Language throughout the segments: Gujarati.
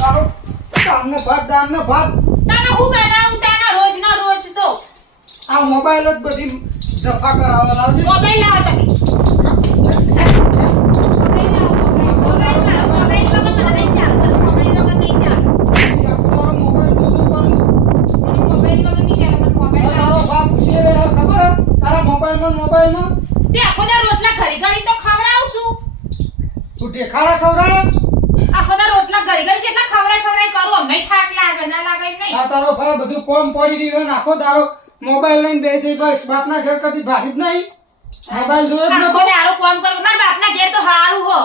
તારો દામનો ભાત તને હું બનાવું તારા રોજનો રોજ તો આ મોબાઈલ જ બધી દફા કરાવવા લાવજે. મોબાઈલ લાવો તમે. મોબાઈલમાં તે આખો દા રોટલા ઘરી ઘરી તો ખવડાવશું. તું ટેખાડા ખવડાવે આખો દા રોટલા ઘરી ઘરી કેટલા ખવડાય કરું અમને થાક લાગે ના લાગે એમ નહીં. આ તારો ભાઈ બધું કોમ પડી રહ્યું ને આખો તારો મોબાઈલ લઈને બેસી બસ બાપના ઘર કદી ભારી જ નહીં. મોબાઈલ જોયો જ આખો નતો. દારો કોમ કરો મારા બાપના ઘેર તો હારું હો.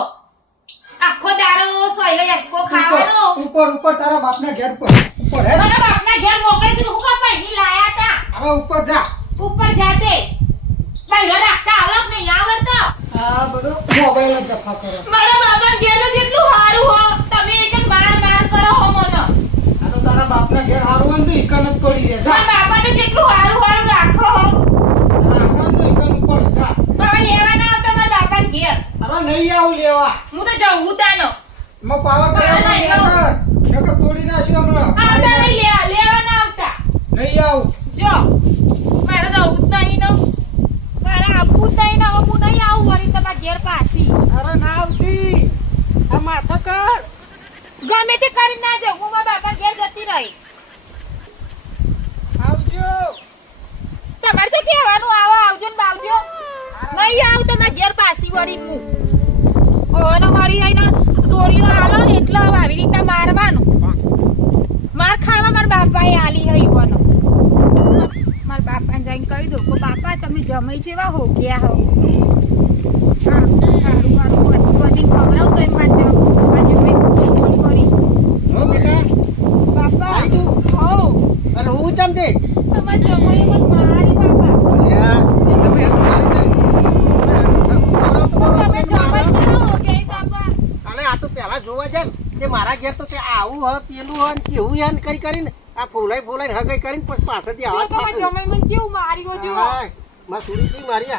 આખો દારો સોયલો યસકો ખાવાનો. ઉપર તારા બાપના ઘેર ઉપર હે મારા બાપના ઘેર મોકલી તું હું પૈની લાયા તા. હવે ઉપર જા. ઉપર જાતે ભાઈ રાખતા આવડત નહીં આવડતો. આ બધો મોબાઈલ જ દફા કરે. મારા બાપા ઘેર તો જેટલું હારું હો તમે એક માર કરો હો મને. આ તો તારા બાપના ઘેર હારું હોય ને તો ઈકન જ પડી રહે. જા મારા બાપા તો જેટલું હારું રાખો હો. રાખવાનું તો ઈકન ઉપર જા. તમે લેવા ના આવતા મારા બાપા ઘેર. અરે નહીં આવું લેવા. હું તો જવું તાનો. મો પાવર નકર તોડી નાખ્યો હમણાં. આવતા નહીં લેવા ના આવતા. નહીં આવું. જો મારે તો આવું જ નહીં ને મારે આપવું જ નહીં ને હવે હું નહીં આવું વળી તમારા ઘેર પાછી. અરે ના આવતી. આ માથા કર. ગમે તે કરી ના જાઉં હું મારા બાપા ઘેર જતી રહી. આવજો. તમારે શું કહેવાનું આવજો ને બાવજો. નહીં આવું તમારા ઘેર પાછી વળી હું. ઓનો મારી આઈને સોરીઓ આલો ને એટલે હવે આવી રીતના મારવાનું. માર ખાવા મારા બાપાએ આલી હઈ ઓનો. મારા બાપાને જઈને કહી દો કે બાપા તમે જમાઈ જેવા હો ગયા હો. હા સારું બધી ખવડાવ તો એમ મારે જમાઈ ફોન કરી. હો બેટા બાપા આઈ તું. હો અરે હું ચમ દે. તમારે જમાઈ મને મારી બાપા. લ્યા એ તમે એક મારી દે. તમે જમાઈ જેવા હો ગયા બાપા. અલે આ તો પહેલા જોવા જાય કે મારા ઘેર તો કે આવું હ પેલું હ ને કેવું હ ને કરીને આ ફોલાઈ હગઈ કરીને પછી પાછળથી આવા તમારે જમાઈ મને કેવું માર્યો જો. માં સુરી થી મારી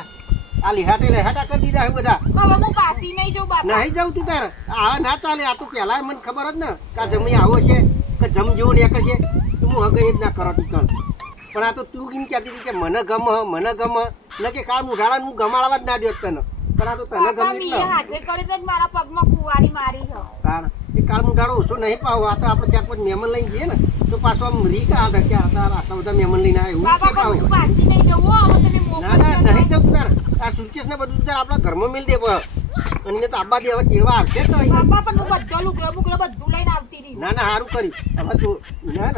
આ લેહાટા કરી દીધા હે બધા. હવે હું પાછી નહીં જઉં બાપા. નહીં જાઉં તું તારે આ ના ચાલે. આ તો પહેલા મને ખબર જ ને કે આ જમી આવો છે કે જમ જેવો ને એક છે તો હું હગઈ જ ના કરો તું કણ. પણ આ તો તું કેમ કહેતી હતી કે મને ગમ ને કે કાળ મુઢાળા હું ગમાડવા જ ના દે તને. પણ આ તો તને બાપા ગમે મીએ હાથે કરી જ મારા પગમાં કુંવારી મારી છે. તાણ એ કાળ મુઢાળો ઓછો નહીં પાવો. આ તો આપણે ચાર પાંચ મહેમાન લઈને જઈએ ને તો પાછો આમ રીક આવે કે આટલા બધા મહેમાન લઈને આવે એવું બાપા કે પણ હું પાવો. પાછી નહીં જવું હો. હવે તમે ના મોકલજો ના ને. નહીં જવું તાર. આ સુટકેસ ને બધું તાર આપણા ઘરમાં મિલ દે અને તો આબા દે હવે કેળવા આવશે તો અહીંયા. બાપા પણ હું બધો લુગડો બધું લઈને આવતી રહી. ના સારું કર્યું. હવે તું ના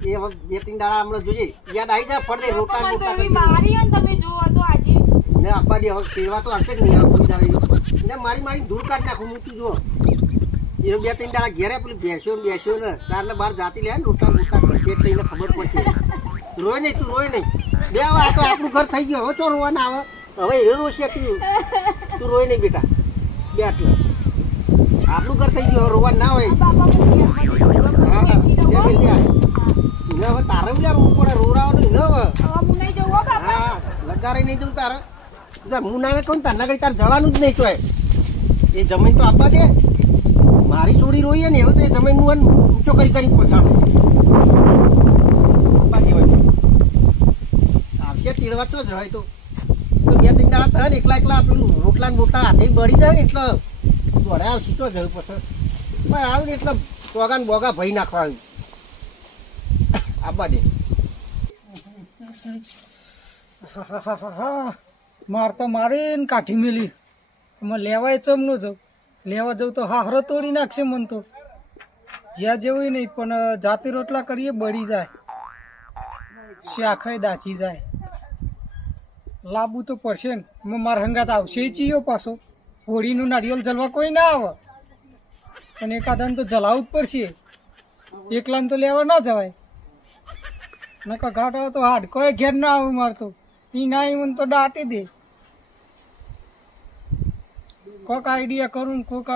એ હવે 2-3 દાડા હમણાં જોઈએ યાદ આવી જાય ફળ દે રોટા બાપા તો મોટા એવી મારી હે ને તમે જોવો તો આજે. ને આપવા દે હવે કેળવા તો આવશે જ નહીં આવે કોઈ દાડા. ને મારી દૂર કાઢ નાખું મૂકી જો એ 2-3 દાડા ઘેરે પેલી બેસ્યો ને તારને બહાર જાતી લે ને રોટા મોટા કરશે એટલે એને ખબર પડશે. રોય નહીં તું રોય નહીં. બે હવે આ તો આપણું ઘર થઈ ગયું હવે તો રોવા ના આવે. હવે એ રોશે તું રોય નહીં બેટા. બે આટલા આપણું ઘર થઈ ગયું હવે રોવા ના હોય. બાપા હું હા બેઠી રહું હો. ને હવે તારે બી રોવું પડે રોરાવાનું ને હવે. હવે હું નહીં જવું હો બાપા. હા લગારે નહીં જવું તારે. હું ના કહું તારના ઘડી તારે જવાનું જ નહીં ચોય. એ જમીન તો આપવા દે. મારી છોડી રોઈએ ને એવું તો એ જમીન હું ઊંચો કરીને પસાડું. આપવા દેવાય આવશે તીડવા ચો જ હોય તો 2-3 દાડા થાય ને એકલા પેલું રોટલા બોટલા હાથે બળી જાય ને એટલે દોડે આવશે તો જવું પછી પણ આવું ને એટલે ચોગાન બોગા ભરી નાખવા આવ્યું. આપવા દે. માર તો મારીને કાઠી મેલી. એમાં લેવાય ચમનું જવું લેવા જવું તો હાહરો તોડી નાખશે મન તો. જ્યાં જેવું નહીં પણ જાતિ રોટલા કરીએ બળી જાય શાખાય દાચી જાય. લાવવું તો પડશે ને. મારા હંગાત આવશે ચીયો પાછો. હોળીનું નારિયેલ જલવા કોઈ ના આવે પણ એકાદાને તો જલાવવું જ પડશે. એકલાને તો લેવા ના જવાય. નકા ઘાટ આવે તો હાડ કોઈ ઘેર ના આવે મારતો એ ના મને તો દાટી દે. કોઈક આઈડિયા કરું કોઈક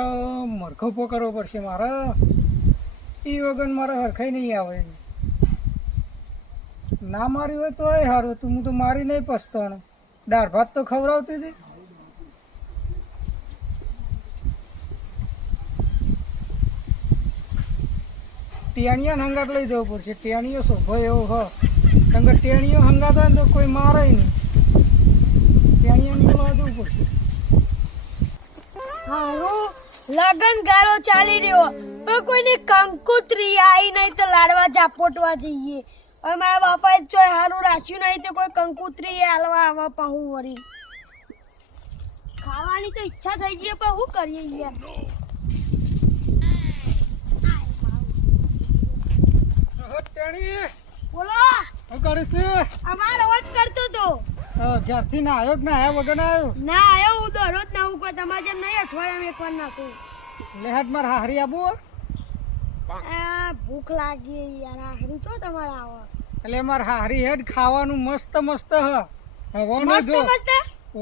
મરખો કરવો પડશે મારે. એ વગર મારે હરખાઈ નહીં આવે. ના મારી હોય તો સારું હતું. હું તો મારી નહીં પછતાણ. દાળ ભાત તો ખવડાવતી હતી. ટેણીયા હંગાત લઈ જવું પડશે. ટેણીયો શોભો એવો હ કારણ કે ટેણીયો હંગાત હોય ને તો કોઈ મારે નહીં. ટેણીયાને બોલાવવા જવું પડશે. હારું લગન ગાળો ચાલી રહ્યો પણ કોઈને કંકુત્રી આવી નહીં તો લાડવા ઝાપોટવા જઈએ. હવે મારા બાપાએ ચોય હારું રાખ્યું નહીં તો કોઈ કંકુત્રી હાલવા આવા પાહું વળી ખાવાની તો ઈચ્છા થઈ ગઈ પણ શું કરીએ યાર. ટેણી બોલો શું કરે છે? અમાર અવાજ કરતો તો ક્યારથી ના આવ્યો કે ના આવ્યા વગર ના આવ્યો? ના આવ્યો હું દરરોજ ના હું કોઈ તમારે જેમ નહીં અઠવાડિયામાં એકવાર નાખું. લેહાટ માર હારી આબુ ભૂખ લાગી યાર હારી છો તમારે આવો એટલે માર હારી હેડ ખાવાનું મસ્ત મસ્ત હ. હવે ને મસ્ત જો મસ્ત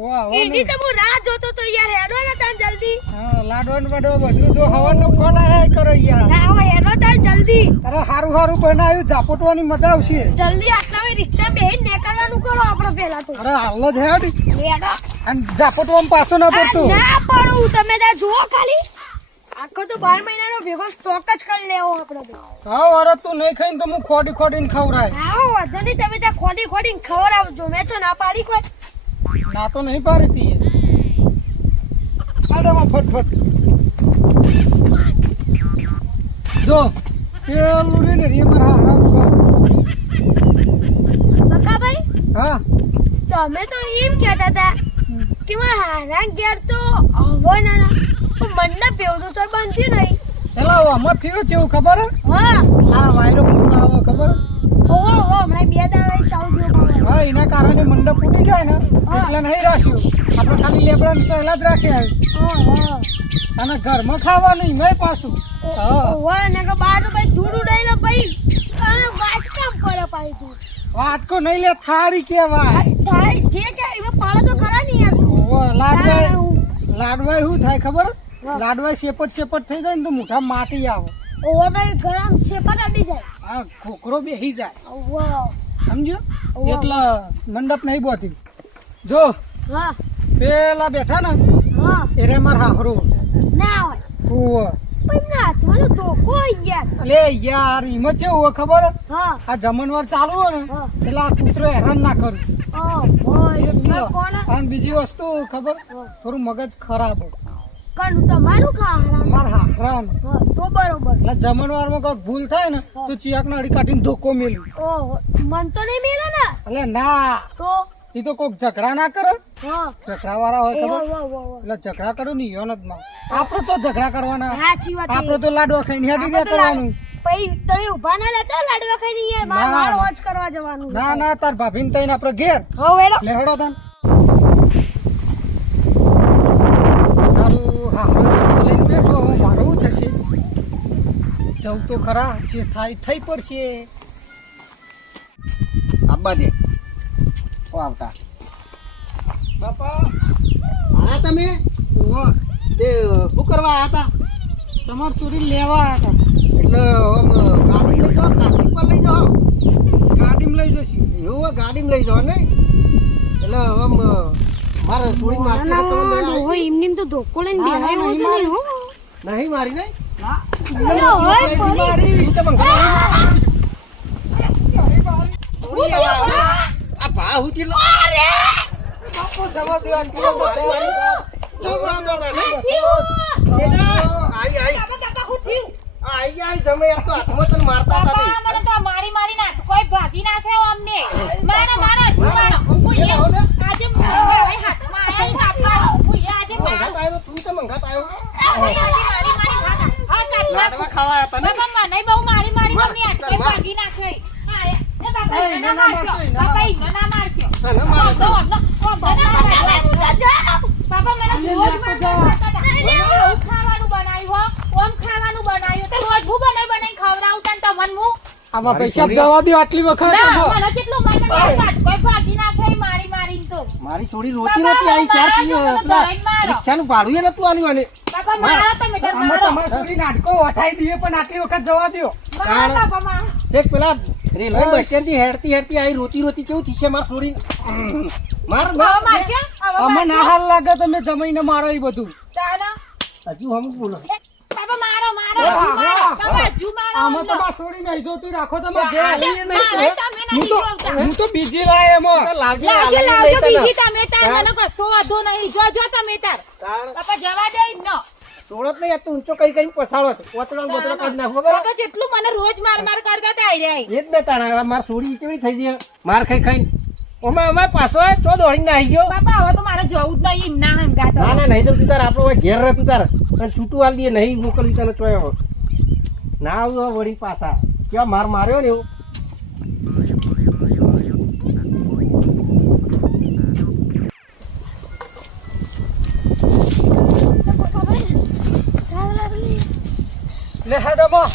વાહ એની તો હું રાહ જોતો તો યાર હેડો ને તાન જલ્દી. હા લાડવાનું બડો બધું જો હવાનો ફોન આયા કરે યાર. ના હવે હેડો તાન જલ્દી અરે હારું હારું બનાવ્યું ઝાપટવાની મજા આવશે. જલ્દી આટલા વે રિક્ષા બેહીને નીકળવાનું કરો આપણે પહેલા તો. અરે હાલ જ હેડ હેડો અને ઝાપટવામાં પાછો ના પડતો. ના પડું તમે ત્યાં જુઓ ખાલી આખો તો 12 મહિનાનો ભેગો સ્ટોક જ કરી લેવો આપણે તો. હા અરે તું નહીં ખાઈને તો હું ખોડી ખોડીને ખવડાય. હા વાંધો નહીં તમે ત્યાં ખોદી ખોદીને ખવડાવજો મેં તો ના પાડી કોઈ. ના તો નહીં પાડી તી આડામાં ફટફટ જો પેલું લઈને રે મારા હારાનું બકાભાઈ હા તમે તો એમ કહેતા હતા કે મારા હારા ઘેર તો હવે ના મંડપ એવું તો બનતું નહીં. પેલા આમાં થયું કેવું ખબર હે? હા આ વાયરો ફૂલ આવે ખબર હે? ઓહો હમણાં 2 દાડા ચાલુ થયો હા એના કારણે મંડપ ફૂટી જાય ને એટલે નહીં રાખ્યું. આપણે ખાલી લેબડા સહેલા જ રાખ્યા અને ઘરમાં ખાવા નહીં મેં પાછું. હા ઓહો ને કે બાર ભાઈ ધૂળ ઉડાઈને ભાઈ અને વાત કામ કરે પાઈ તું વાટકો નહીં લે થાળી કેવાય. થાય જે કે એમાં પાડો તો ખરા નહીં યાર. લાડવાય શું થાય ખબર હે? લાડવાય શેપટ શેપટ થઈ જાય ને તો મોઢા માટી આવે. ઓહો ભાઈ ગરમ શેપટ અડી જાય. આ ખોખરો બેસી જાય ઓહો સમજો એટલે મંડપ નહીં બોતી. જો હા પેલા બેઠા ને હા એરે માર હાહરો ના હોય ઓહ પણ ના હાથમાં તો ધોકો યાર. લે યાર એમાં કેવું હોય ખબર હે? હા આ જમણવાર ચાલુ હોય ને હા. એટલે આ કૂતરો હેરાન ના કરું ઓહો એટલે કોણ અને બીજી વસ્તુ ખબર થોડું મગજ ખરાબ હોય કણ તમારું ખાવાનું મારા હાહરાનું. તો બરોબર. એટલે જમણવારમાં કોઈક ભૂલ થાય ને તો ચિયાકના અડી કાઢીને ધોકો મેલું. ઓહો મન તો નહીં મેલે ને એટલે ના તો એ તો કોઈક ઝઘડા ના કરે. હા ઝઘડા વાળા હોય ખબર વાહ વાહ વાહ એટલે ઝઘડા કરું ને ઈયોન જ માં આપડે તો ઝઘડા કરવાના. સાચી વાત આપડે તો લાડવા ખાઈને હેડી ગયા કરવાનું. પછી તમે ઉભા ના લેતા લાડવા ખાઈને યાર માર ના. માર વોચ કરવા જવાનું. ના ના તાર ભાભીને તઈને આપડે ઘેર હવે એલો લેહડો તન તારું હારો ધોકો લઈને બેઠો હું મારું શું થશે? જવું તો ખરા જે થાય થઈ પડશે. આબા દે ઓ આવતા બાપા હા તમે તે શું કરવા આવ્યા હતા? તમારે સુધી લેવા હતા. એટલે આમ ગાડી લઈ જાઓ ખાતી પર લઈ જાઓ. ગાડીમાં લઈ જશે. એવું હોય ગાડીમાં લઈ જાઓ ને એટલે આમ મારે થોડી મારતી તો તમે લઈ ઓહો એમની તો ધોકો લઈને બેહાય હોય તો નહીં હો. નહીં મારી નહીં ઓલો હોય પડી. મારી હું તો મંગા આ ભા હું કેટલો બાપુ જવા દો આને પેલો આઈ જમે યાર તો હાથમાં તને મારતા હતા બાપા, મને તો મારી મારી નાખ કોઈ ભાગી નાખ્યો અમને મારો મારો હજુ મારો હું એ આજે મારા હાથમાં આયા ઈ કાપવા હું એ આજે મંગાત આવ્યો તું તો મંગાત આવ્યો આજે મારી મારી ખાતા હા કાપી લાડવા ખાવા હતા ને બાપા મને બહુ મારી મારી મમ્મી આટકે ભાગી નાખ્યો હા એ બાપા ઈને ના મારજો બાપા ઈને ના મારજો ના મારે તો બાપા મને રોજ ખાવાનું બનાવ્યું હો ઓમ ખાવાનું બનાવ્યું તો રોજ હું બનાવી ખવડાવતા ને તમને હું આમાં પૈસા જવા દો આટલી વખત. ના મને કેટલું મને કોઈ ભાગી નાખે મારી મારીને તો મારી છોડી રોતી નથી આવી ચાર રિક્ષાનું ભાડું એ નતું આલ્યું અને બાપા મારો તમે ઘર આમાં મારો તમારે સુધી નાટકો વઠાઈ દઈએ પણ આટલી વખત જવા દો. મારો બાપા માં એક પેલા રેલવે બસ સ્ટેન્ડ થી હેડતી આઈ રોતી કેવું થશે માર છોડી માર મારશે અમે ના હાલ લાગે તમે જમીને મારો એ બધું. તાના હજુ હમ બોલો બાપા મારો મારો હજુ મારો તમે હજુ બીજું મારો આમાં તમારે છોડી નહીં જોતી રાખો તમે ઘેર. મારે તમે નહીં જોતા. હું તો બીજી લાય એમાં લાવજે, લાવજો, લાવજે લાવજો લઈ તને. બીજી તમે તાર મને કશો વાંધો નહીં જો તમે તાર તાણ બાપા જવા દે એમ ન છોડત નહીં, આ તું ઊંચો કરી કરીને પસાડો છો. ઓતડો ને બોતડો કાઢી નાખો, બરાબર? બાપા જેટલું મને રોજ માર કરતા તા આઈ રહ્યા એ જ ને તાણ હવે મારે છોડી કેવી થઈ ગઈ માર ખાઈ ખાઈને. અમે પાછો આવ્યો, ચો દોડીને આવી ગયો. બાપા હવે તો મારે જવું જ નહીં એમ ના હંગાત ના ના નહીં તો તું તાર આપણો હવે ઘેર રહે તું તાર અને છૂટું હાલ દઈએ નહીં મોકલવી તને ચોય હવે. ના આવું હવે વળી પાછા કેવા માર માર્યો ને એવું. લે હેડમાં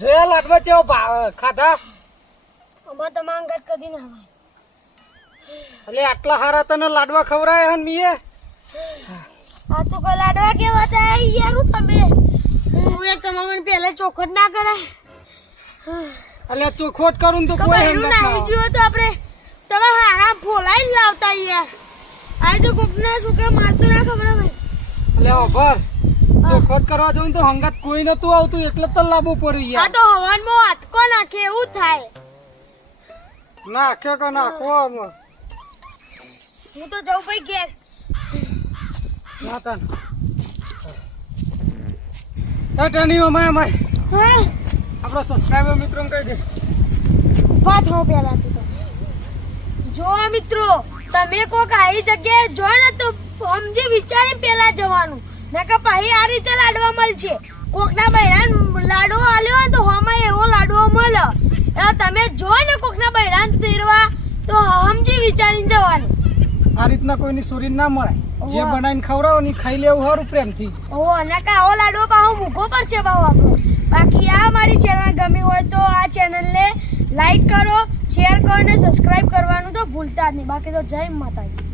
જોયા લાડવા જેવો ખાધા અમાર તમારા અંગત કદી ના હોય. એટલે આટલા હારા તને લાડવા ખવડાય હન મીએ આ તો કોઈ લાડવા કેવા હતા યાર હું તમે હું એક તમારે પહેલા ચોખટ ના કરાય. એટલે ચોખવટ કરું ને તો કોઈ બહેરું હંગાત ના નાહી આવે. ગયો તો આપણે તમે હારા ફોલાઈ લાવતા યાર. આ તો કોકના છોકરા મારતો ના ખબર હવે. એટલે ઓભર ચોખવટ કરવા જવું તો હંગાત કોઈ નતું આવતું એટલે તો લાવવું પડ્યું આ યાર. તો હવનમાં આટકો નાખે એવું થાય. નાખ્યો કે નાખો આમાં. હું તો જઉં ભાઈ ઘેર. ના તન ટની અમાય અમાય હા આપણો સબસ્ક્રાઇબર મિત્રોને કહી દે. વાત હો પેલા તો જો મિત્રો તમે કોક આવી જગ્યાએ જો ને તો સમજી વિચારી પેલા જવાનું નકર પછી આ રીતે લાડવા મળશે. કોકના બૈરાન લાડવો આલ્યો ને તો હમાય એવો લાડવો મળે. એટલે તમે જો ને કોકના બૈરાન તેરવા તો સમજી વિચારીને જવાનું. આ રીતના કોઈની સુરી ના મળે. જે વાહ. બનાવીને ખવડાવો ને ઈ ખાઈ લેવું સારું પ્રેમથી. ઓ નકર આવો લાડવો પાહો મૂકો પડશે ભાવ આપણો. બાકી આ મારી ચેનલ ગમી હોય તો આ ચેનલને લાઈક કરો, શેર કરો અને સબસ્ક્રાઇબ કરવાનું તો ભૂલતા જ નહીં. બાકી તો જય માતાજી.